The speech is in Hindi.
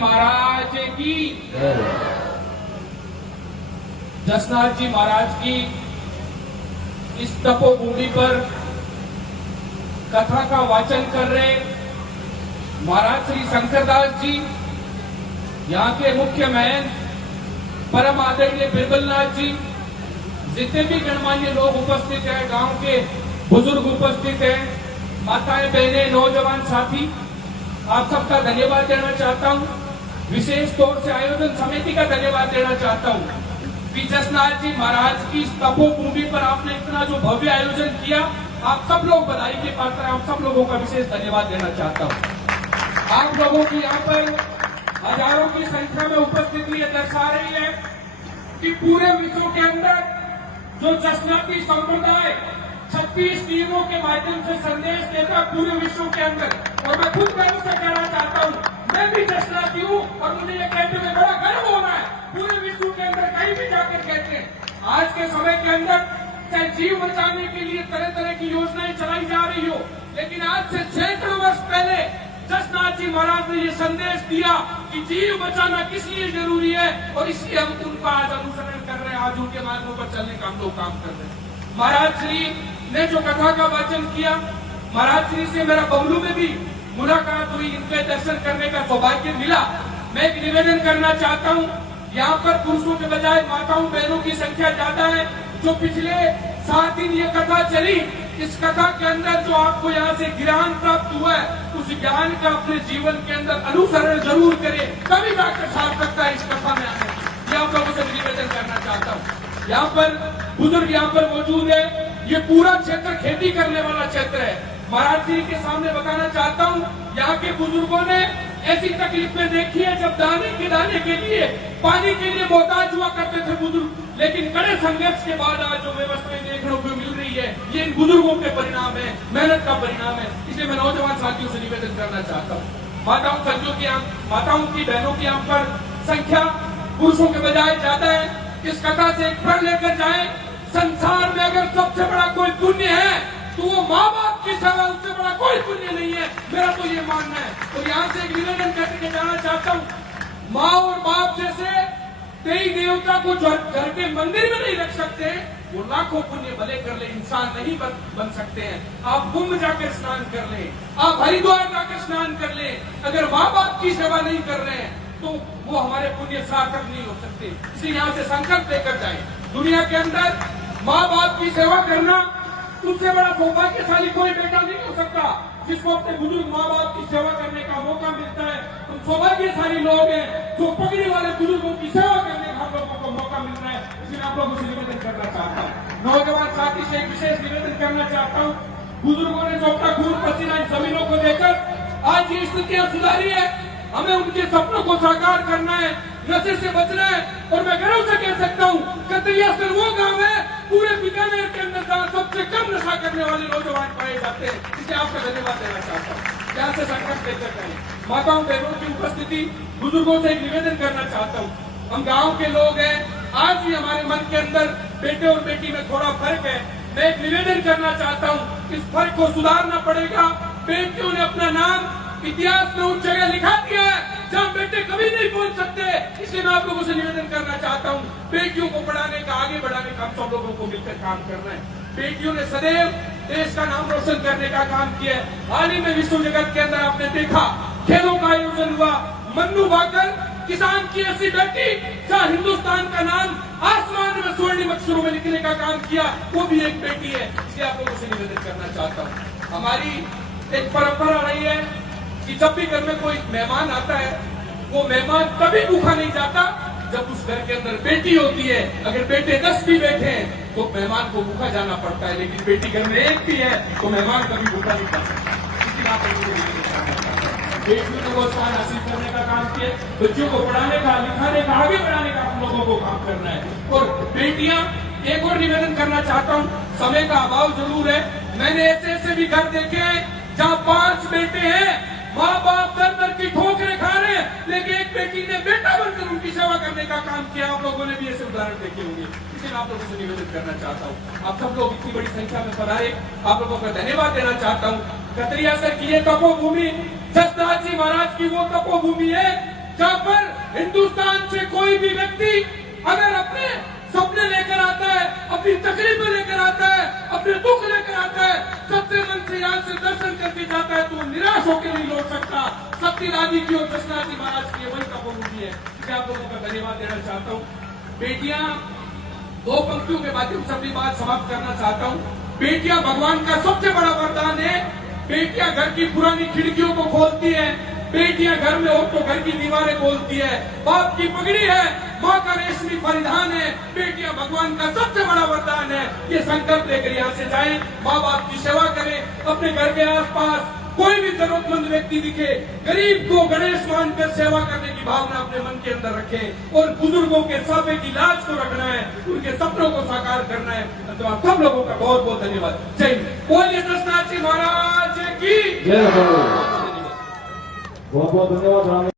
महाराज की, जसनाथ जी महाराज की इस तपोभूमि पर कथा का वाचन कर रहे महाराज श्री शंकरदास जी, यहाँ के मुख्य महंत परम आदरणीय बिरबलनाथ जी, जितने भी गणमान्य लोग उपस्थित हैं, गांव के बुजुर्ग उपस्थित हैं, माताएं बहनें नौजवान साथी, आप सबका धन्यवाद देना चाहता हूं। विशेष तौर से आयोजन समिति का धन्यवाद देना चाहता हूं कि जसनाथ जी महाराज की इस तपोभूमि पर आपने इतना जो भव्य आयोजन किया, आप सब लोग बधाई के पात्र हैं। आप सब लोगों का विशेष धन्यवाद देना चाहता हूं। आप लोगों की यहाँ पर हजारों की संख्या में उपस्थिति दर्शा रही है कि पूरे विश्व के अंदर जो जसनाती संप्रदाय 36 टीमों के माध्यम से संदेश देता है पूरे विश्व के अंदर, और मैं खुद गर्व से कहना चाहता हूँ, मैं भी जसनाती हूँ और मुझे ये कहते हुए बड़ा गर्व हो रहा है। पूरे विश्व के अंदर कहीं भी जाकर कहते हैं, आज के समय के अंदर चाहे जीव बचाने के लिए तरह तरह की योजनाएं चलाई जा रही हो, लेकिन आज से सैकड़ों वर्ष पहले जसनाथ जी महाराज ने ये संदेश दिया कि जीव बचाना किस लिए जरूरी है, और इसलिए हम उनका आज अनुसरण कर रहे हैं, आज उनके मार्गों पर चलने का हम लोग काम कर रहे हैं। महाराज श्री ने जो कथा का वाचन किया, महाराज श्री से मेरा बबलू में भी मुलाकात हुई, इनके दर्शन करने का सौभाग्य मिला। मैं एक निवेदन करना चाहता हूँ, यहाँ पर पुरुषों के बजाय माताओं बहनों की संख्या ज्यादा है। जो पिछले 7 दिन ये कथा चली, इस कथा के अंदर जो आपको यहाँ से ज्ञान प्राप्त हुआ है, उस ज्ञान का अपने जीवन के अंदर अनुसरण जरूर करें, तभी डॉक्टर सार्थकता है इस कथा में आने। ये आप लोगों से निवेदन करना चाहता हूँ। यहाँ पर बुजुर्ग यहाँ पर मौजूद है, ये पूरा क्षेत्र खेती करने वाला क्षेत्र है। महाराज जी के सामने बताना चाहता हूँ, यहाँ के बुजुर्गों ने ऐसी तकलीफें देखी है, जब दाने के लिए पानी के लिए मोहताज हुआ करते थे बुजुर्ग, लेकिन कड़े संघर्ष के बाद आज जो व्यवस्थाएं देखने को मिल रही है, ये इन बुजुर्गों के परिणाम है, मेहनत का परिणाम है। इसलिए मैं नौजवान साथियों से निवेदन करना चाहता हूँ, माताओं की बहनों की यहाँ पर संख्या पुरुषों के बजाय ज्यादा है। इस कथा से एक फल लेकर जाए, संसार में अगर सबसे बड़ा कोई पुण्य है तो वो माँ बाप की सेवा, उससे बड़ा कोई पुण्य नहीं है, मेरा तो ये मानना है। और यहाँ से एक निवेदन करके जाना चाहता हूँ, माँ और बाप जैसे देवी देवता को घर के मंदिर में नहीं रख सकते, वो लाखों पुण्य भले कर ले, इंसान नहीं बन सकते हैं। आप कुंभ जाकर स्नान कर ले, आप हरिद्वार जाकर स्नान कर ले, अगर माँ बाप की सेवा नहीं कर रहे हैं तो वो हमारे पुण्य सार्थक नहीं हो सकते। इसलिए यहाँ से संकल्प लेकर जाए, दुनिया के अंदर माँ बाप की सेवा करना उससे बड़ा सौभाग्यशाली कोई बेटा नहीं हो सकता, जिसको अपने बुजुर्ग माँ बाप की सेवा करने का मौका मिलता है। हम सौभाग्यशाली लोग हैं जो पगड़ी वाले बुजुर्गों की सेवा करने का हम लोगों को मौका मिल रहा है। इसलिए आप लोगों से निवेदन करना चाहता हूँ, नौजवान साथी से एक विशेष निवेदन करना चाहता हूँ। बुजुर्गों ने जो अपना खून पसीना इन जमीनों को देकर आज ये स्थितियां सुधारी है, हमें उनके सपनों को साकार करना है, नशे से बचना है। और मैं गर्व से कह सकता हूँ, कतरिया सर वो गांव है पूरे बीकानेर के अंदर जहाँ सबसे कम नशा करने वाले नौजवान पाए जाते हैं। इसलिए आपका धन्यवाद देना चाहता हूँ। यहाँ से संकल्प लेकर करें, माताओं बहनों की उपस्थिति, बुजुर्गों से एक निवेदन करना चाहता हूँ। हम गाँव के लोग हैं, आज भी हमारे मन के अंदर बेटे और बेटी में थोड़ा फर्क है। मैं एक निवेदन करना चाहता हूँ, इस फर्क को सुधारना पड़ेगा। बेटियों ने अपना नाम इतिहास में उस जगह लिखा दिया है जहाँ बेटे कभी नहीं पहुंच सकते। इसलिए मैं आप लोगों से निवेदन करना चाहता हूँ, बेटियों को पढ़ाने का, आगे बढ़ाने का हम सब लोगों को मिलकर काम करना है। बेटियों ने सदैव देश का नाम रोशन करने का काम किया है। हाल ही में विश्व जगत के अंदर आपने देखा, खेलों का आयोजन हुआ, मन्नू भाकर किसान की ऐसी बेटी जहाँ हिंदुस्तान का नाम आसमान में स्वर्णिम अक्षरों में लिखने का काम किया, वो भी एक बेटी है। इसलिए आप लोगों से निवेदन करना चाहता हूँ, हमारी एक परंपरा रही है कि जब भी घर में कोई मेहमान आता है, वो मेहमान तभी भूखा नहीं जाता जब उस घर के अंदर बेटी होती है। अगर बेटे 10 भी बैठे हैं तो मेहमान को भूखा जाना पड़ता है, लेकिन बेटी घर में एक भी है तो मेहमान कभी भूखा नहीं जा सकता। बेटियों ने वो स्थान हासिल करने का काम किया, बच्चों को पढ़ाने का, लिखाने का, आगे बढ़ाने का हम लोगों को काम करना है। और बेटियां, एक और निवेदन करना चाहता हूँ, समय का अभाव जरूर है, मैंने ऐसे ऐसे भी घर देखे हैं जहाँ 5 बेटे हैं, माँ बाप दर दर की ठोकरें खा रहे हैं, लेकिन एक बेटी ने बेटा बनकर उनकी सेवा करने का काम किया। आप लोगों ने भी ऐसे उदाहरण देखे होंगे। इसलिए आप लोगों से निवेदन करना चाहता हूँ, आप सब लोग इतनी बड़ी संख्या में पधारे, आप लोगों का धन्यवाद देना चाहता हूँ। कतरिया सर की ये तपोभूमि जसनाथ जी महाराज की वो तपोभूमि है जहां पर हिंदुस्तान से कोई भी व्यक्ति अगर अपने सपने लेकर आता है, अपनी तकलीफें लेकर आता है, अपने दुख लेकर आता है, सच्चे मन से यहाँ से दर्शन करके जाता है, तो वो निराश होकर नहीं लौट सकता। सत्यनारायण की और दशनाथ जी महाराज की वही का प्रभु है। मैं आप लोगों का धन्यवाद देना चाहता हूँ। बेटियां, दो पंक्तियों के माध्यम से अपनी बात समाप्त करना चाहता हूँ। बेटियां भगवान का सबसे बड़ा वरदान है। बेटियां घर की पुरानी खिड़कियों को खोलती है। बेटियां घर में हो तो घर की दीवारें खोलती है। बाप की पगड़ी है, माँ का रेशमी परिधान है। बेटियां भगवान का सबसे बड़ा वरदान है। ये संकल्प लेकर यहाँ से जाएं, माँ बाप की सेवा करें। अपने घर के आसपास कोई भी जरूरतमंद व्यक्ति दिखे, गरीब को गणेश मानकर सेवा करने की भावना अपने मन के अंदर रखें। और बुजुर्गों के सपने की लाज को रखना है, उनके सपनों को साकार करना है। तो आप सब लोगों का बहुत बहुत धन्यवाद। जय हिंद। बोलिए दशनाथ जी महाराज की जय। बहुत बहुत धन्यवाद।